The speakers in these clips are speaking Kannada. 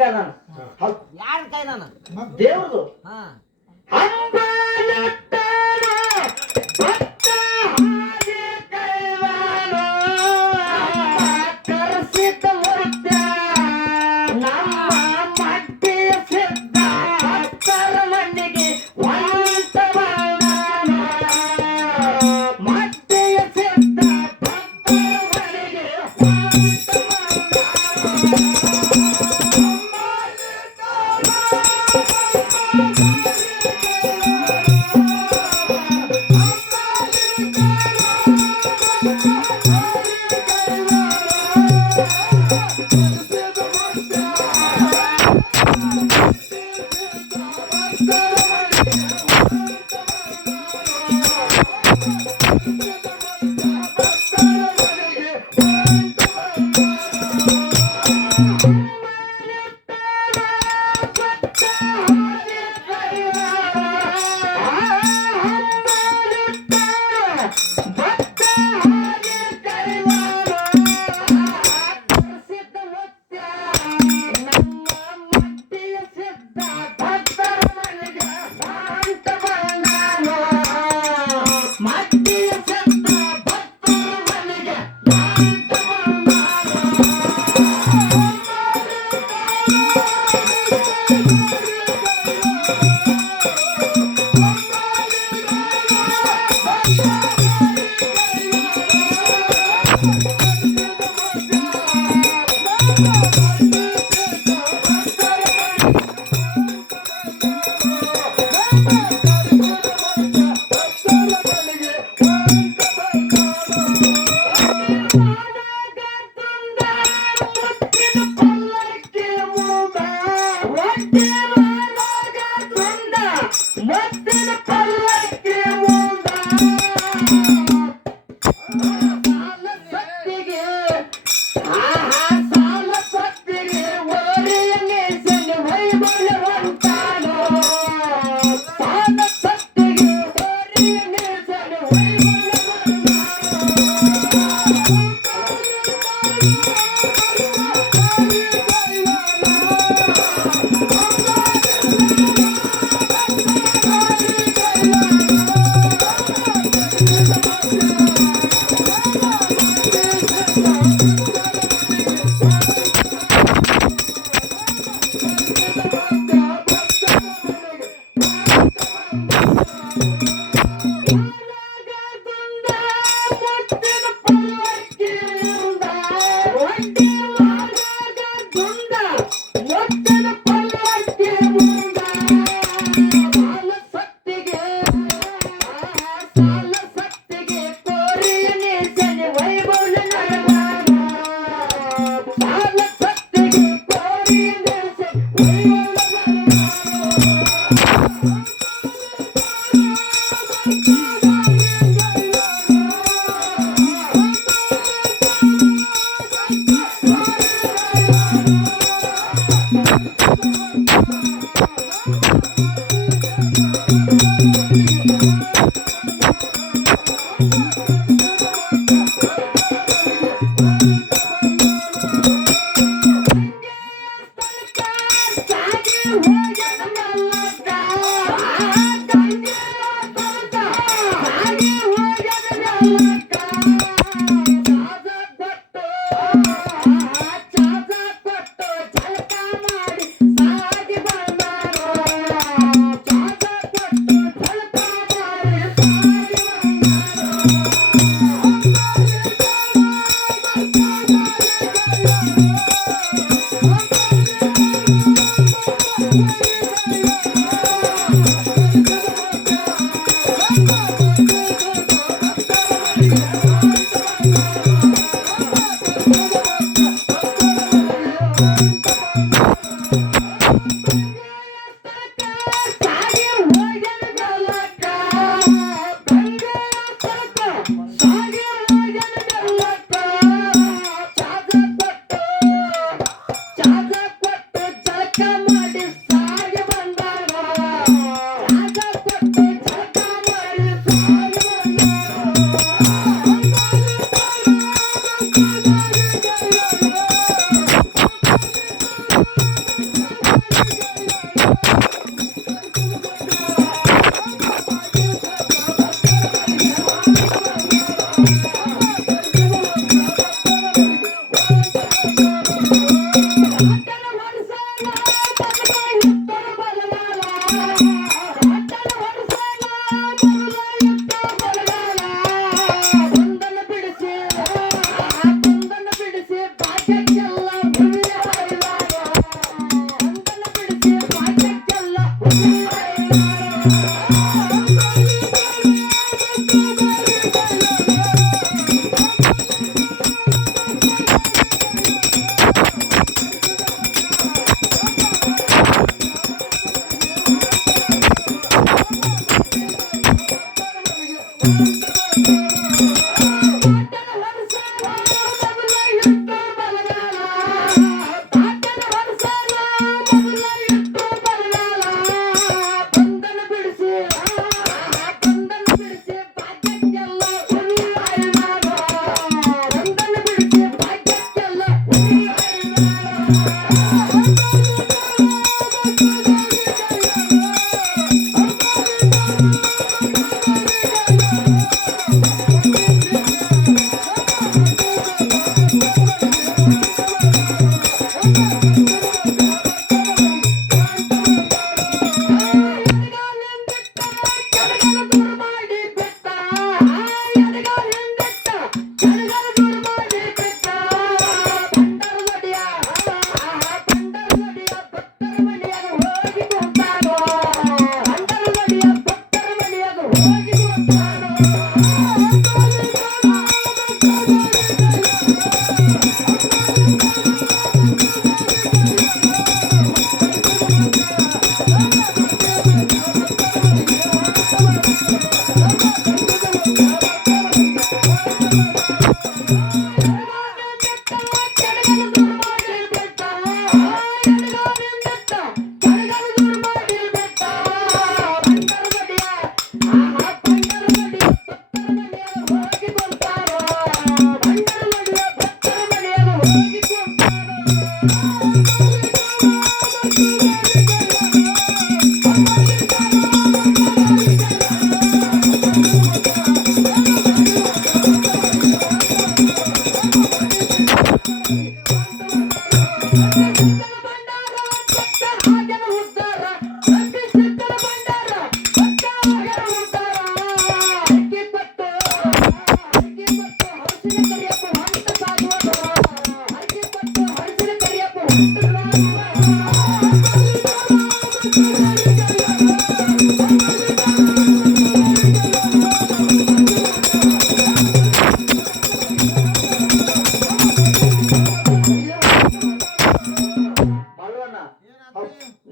ಕೈದಾನ ಯಾರ ಕೈದಾನ ದೇವ್ರದು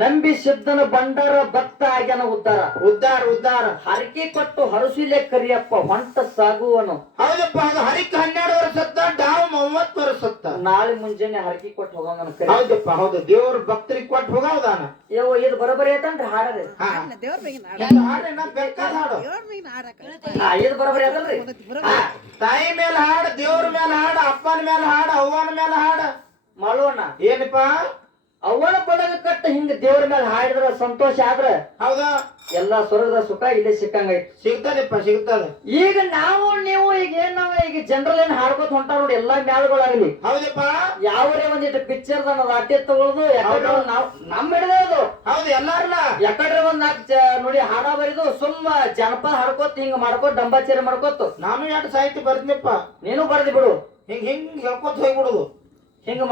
ನಂಬಿ ಸಿದ್ದನ ಬಂಡಾರ ಭಕ್ತ ಆಗ್ಯಾನ ಉದ್ದಾರ ಉದ್ದಾರ ಉದ್ದಾರ ಹರಕೆ ಕೊಟ್ಟು ಹರಸಿಲೆ ಕರಿಯಪ್ಪ ಹೊಂಟ ಸಾಗುವನು. ಹೌದಪ್ಪ ಅದು ಹರಿಕ್ 12 ವರ್ಷ ಸತ್ತ ಡಾವ್ 30 ವರ್ಷ ಸತ್ತ. ನಾಳೆ ಮುಂಜಾನೆ ಹರಕೆ ಕೊಟ್ಟು ಹೋಗಂಗನ ಕರಿ. ಹೌದಪ್ಪ ಹೌದು ದೇವ್ರ ಭಕ್ತರಿಗೆ ಕೊಟ್ಟು ಹೋಗವದಾನ. ಯವ್ವ ಇದು ಬರೋಬರಿ ಐತನ್ರಿ ಹಾಡರಿ. ಬೇಕಾದ ಹಾಡು ಇದು ಬರೋಬರಿ ಐತಲ್ರಿ. ತಾಯಿ ಮೇಲೆ ಹಾಡು, ದೇವ್ರ ಮೇಲೆ ಹಾಡು, ಅಪ್ಪನ ಮೇಲೆ ಹಾಡು, ಅವ್ವನ ಮೇಲೆ ಹಾಡು ಮಾಡೋಣ. ಏನಪ್ಪ ಅವನ ಪದಕ ಕಟ್ಟ ಹಿಂಗ ದೇವ್ರ ಮೇಲೆ ಹಾಡಿದ್ರ ಸಂತೋಷ ಆದ್ರ ಹೌದಾ ಎಲ್ಲಾ ಸ್ವರ್ಗದ ಸುಖ ಇಲ್ಲೇ ಸಿಕ್ಕಂಗೈತಿ. ಸಿಗ್ತದಪ್ಪ ಸಿಗ್ತದ. ಈಗ ನಾವು ನೀವು ಈಗ ಈಗ ಜನರಲ್ ಏನ್ ಹಾಡ್ಕೋತ ಹೊಂಟಾರ ನೋಡಿ ಎಲ್ಲಾ ಮ್ಯಾಲ್ಗಳಾಗ್ಲಿ. ಹೌದಪ್ಪ ಯಾವರೇ ಒಂದಿಟ್ಟು ಪಿಕ್ಚರ್ ರಾಟಿ ತಗೊಳ್ದು ನಾವ್ ನಮ್ ಹಿಡಿದು ಹೌದು ಎಲ್ಲಾರಲ್ಲ ಯಾಕಡ್ರೆ ಒಂದ್ ನೋಡಿ ಹಾಡ ಬರಿದು ಸುಮ್ಮ ಜನಪದ ಹಾಡ್ಕೋತ ಹಿಂಗ ಮಾಡ್ಕೋತ ಡಂಬಾಚೇರಿ ಮಾಡ್ಕೋತ ನಾನು ಎರಡು ಸಾಹಿತ್ಯ ಬರ್ತೀನಪ್ಪ. ನೀನು ಬರ್ದಿ ಬಿಡು. ಹಿಂಗ್ ಹಿಂಗ್ ಹೇಳ್ಕೋತ ಹೋಗ್ಬಿಡುದು. ಹಿಂಗ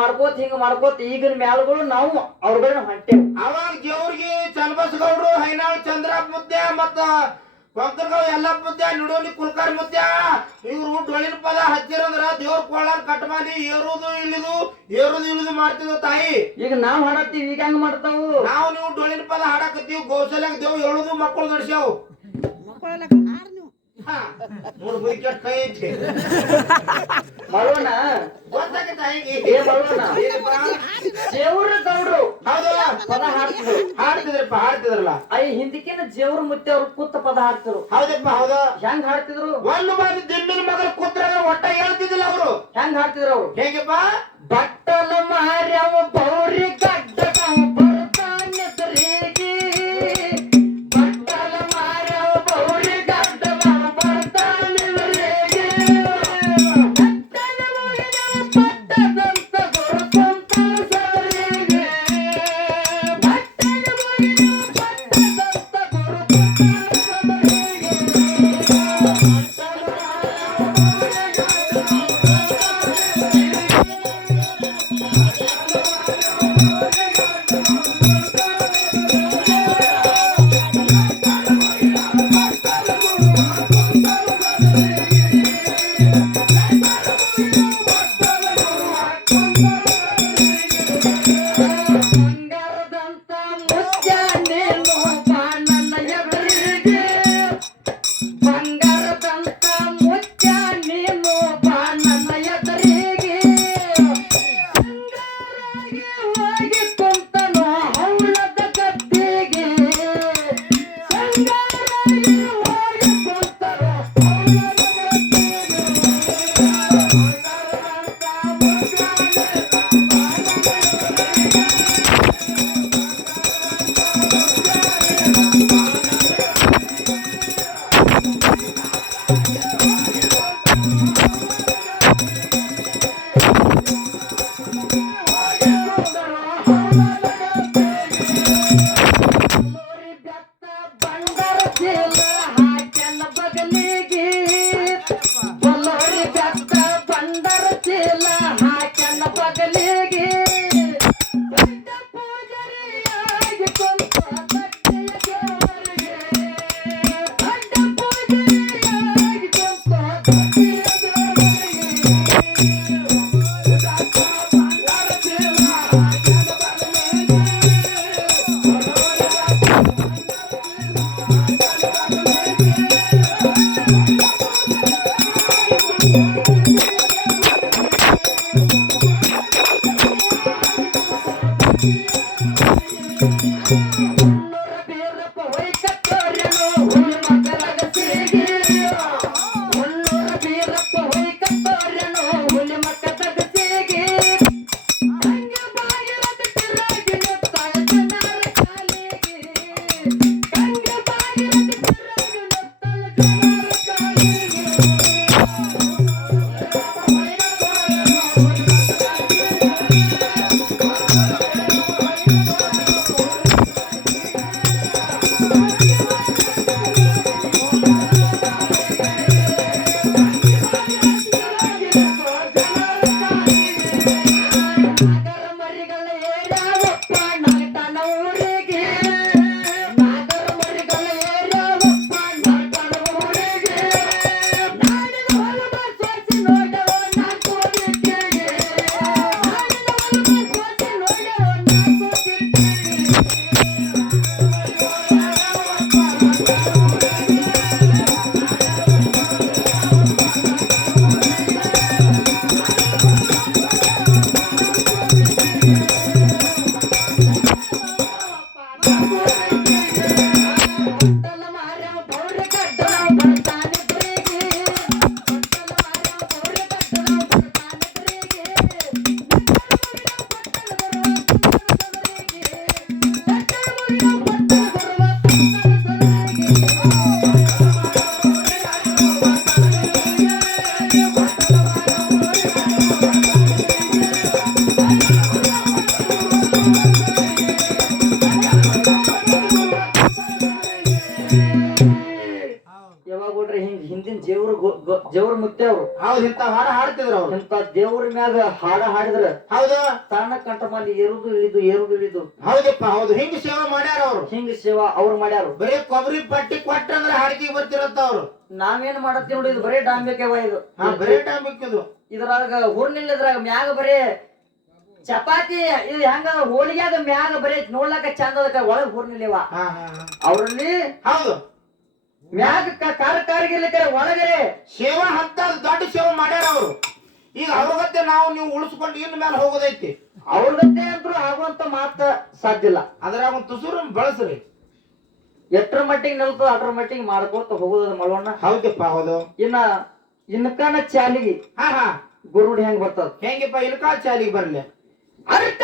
ಮಾಡ್ಕೋತ ಈಗಿನ ಮ್ಯಾಲ್ಗಳು ನಾವು ಅವ್ರಗಳನ್ನ ಹೊಂಟೇವ್. ಅವಾಗ ದೇವ್ರಿಗೆ ಚನ್ನಬಸಗೌಡ್ರು, ಹೈನಾಳ್ ಚಂದ್ರಪ್ಪ ಮುದ್ದೆ ಮತ್ತ ಕೊಂಕರ್ಗಾವ್ ಯಲ್ಲಪ್ಪ ಮುದ್ದೆ, ನಿಡೋಲಿ ಕುಲ್ಕರ್ ಮುದ್ದೆ ಇವ್ರು ಡೊಳ್ಳಿನ ಪದ ಹಚ್ಚಿರಂದ್ರ ದೇವ್ರ ಕೊಳ್ಳಾರ ಕಟ್ ಮಾಡಿ ಏರುದು ಇಳಿದು ಮಾಡ್ತಿದ್ವು ತಾಯಿ. ಈಗ ನಾವ್ ಹಾಡತ್ತೀವಿ ಈಗ ಹಂಗ ಮಾಡ್ತಾವು. ನಾವು ನೀವು ಡೊಳ್ಳಿನ ಪದ ಹಾಡಕತ್ತೀವಿ. ಗೌಶಲ್ಯಾಗ ದೇವ್ ಹೇಳುದು ಮಕ್ಕಳು ನಡ್ಸ್ಯಾವ್. ನೋಡ್ ಬೈಕೆಟ್ ಕೈ ಐತಿ ಮಾಡೋಣ ಜೇವ್ರ ಗೌಡ್ರು ಹೌದಲ್ಲ ಪದ ಹಾಡ್ತಿದ್ರು ಹಾಡ್ತಿದ್ರಲ್ಲ. ಹಿಂದಕ್ಕಿನ ಜೇವ್ರ ಮುತ್ತೆ ಅವ್ರು ಕೂತ ಪದ ಹಾಡ್ತಿದ್ರು. ಹೌದಪ್ಪ ಹೌದಾ. ಹೆಂಗ್ ಹಾಡ್ತಿದ್ರು? ಒಂದು ಬಾರಿ ದಿಮ್ಮಿನ ಮಗಲ್ ಕೂತ್ರ ಒಟ್ಟ ಹೇಳ್ತಿದ್ದಿಲ್ಲ ಅವರು. ಹೆಂಗ್ ಹಾಡ್ತಿದ್ರು ಅವ್ರು? ಹೇಗಪ್ಪ ಬಟ್ಟಲ ಮಾರ್ಯವ ಬೌರಿ ಗಡ್ಡ ಬರ್ತಾನೆದ್ರಿಗೆ ಬಟ್ಟಲ ಮಾರ್ಯವ ಬೌರಿ ಗಡ್ಡ ಬರ್ತಾನೆದ್ರಿಗೆ ಪಟ್ಟದಂತ ಗುರುತಂತ ಸರಿಗೆ ಬಟ್ಟಲ ಮುಗಿದ ಹಿಂದಿನ ಜೇವ್ರ ಮುತ್ತೆ ಅವ್ರು ಹೌದು ಇಂತ ಹಾಡ ಹಾಡ್ತಿದ್ರು ಅವ್ರು. ಇಂತ ದೇವ್ರ ಮ್ಯಾಗ ಹಾಡ ಹಾಡಿದ್ರ ಹೌದು ತಾಣ ಕಂಠಮಾಲಿ ಏರುದು ಇಳಿದು ಹೌದಪ್ಪ ಹೌದು. ಹಿಂಗ ಸೇವೆ ಮಾಡ್ಯಾರ ಅವ್ರು. ಹಿಂಗ ಸೇವಾ ಅವ್ರು ಮಾಡ್ಯಾರ. ಬರೀ ಕೊಬ್ಬರಿ ಪಟ್ಟಿ ಕೊಟ್ಟಂದ್ರ ಹಾಡಿಗೆ ಬರ್ತಿರತ್ತ ಅವ್ರು. ನಾವೇನ್ ಮಾಡತ್ತೀವಿ ನೋಡಿ, ಇದು ಬರೇ ಡಾಂಬಿಕೆವ ಇದು. ಬರೀ ಟಾಮಿಕ್ಕಿದು. ಇದ್ರಾಗ ಹೂರ್ನಿಲ್ಲ, ಇದ್ರಾಗ ಮ್ಯಾಗ ಬರೇ ಚಪಾತಿ ಇದು ಹೆಂಗ ಹೋಳಿಗ್ಯಾಗ ಮ್ಯಾಗ ಬರೇ ನೋಡ್ಲಕ್ಕ ಚಂದ ಅದಕ್ಕ ಒಳಗ್ ಹೂರ್ನಿಲ್ಲವ ಅವ್ರಲ್ಲಿ. ಹೌದು ಮ್ಯಾಗ ಕಾರ್ಗಿರ್ಲಿಕ್ಕೆ ಒಳಗರೆ ಸೇವಾ ಅಂತ ದೊಡ್ಡ ಸೇವೆ ಮಾಡ್ಯಾರ ಅವ್ರು. ಈಗ ಅವ್ರಗತ್ತೆ ನೀವು ಉಳಿಸ್ಕೊಂಡು ಇನ್ ಮೇಲೆ ಹೋಗೋದೈತಿ. ಅವ್ರಗತ್ತೆ ಅಂತೂ ಆಗುವಂತ ಮಾತ ಸಾಧ್ಯ ಇಲ್ಲ. ಅದ್ರಾಗ ಒಂದು ತುಸುರು ಬಳಸ್ರಿ. ಎಷ್ಟರ ಮಟ್ಟಿಗೆ ನಿಲ್ತದ ಅದ್ರ ಮಟ್ಟಿಗೆ ಮಾಡ್ಕೊತ ಹೋಗೋದ ಮಳವಣ್ಣ. ಹೌದಪ್ಪ ಹೌದು. ಇನ್ಕನ ಚಾಲಿಗೆ ಗುರುಡಿ ಹೆಂಗ್ ಬರ್ತದ ಹೆಂಗಪ್ಪ ಇನ್ಕಾ ಚಾಲಿಗೆ ಬರ್ಲಿ. ಅರ್ಥ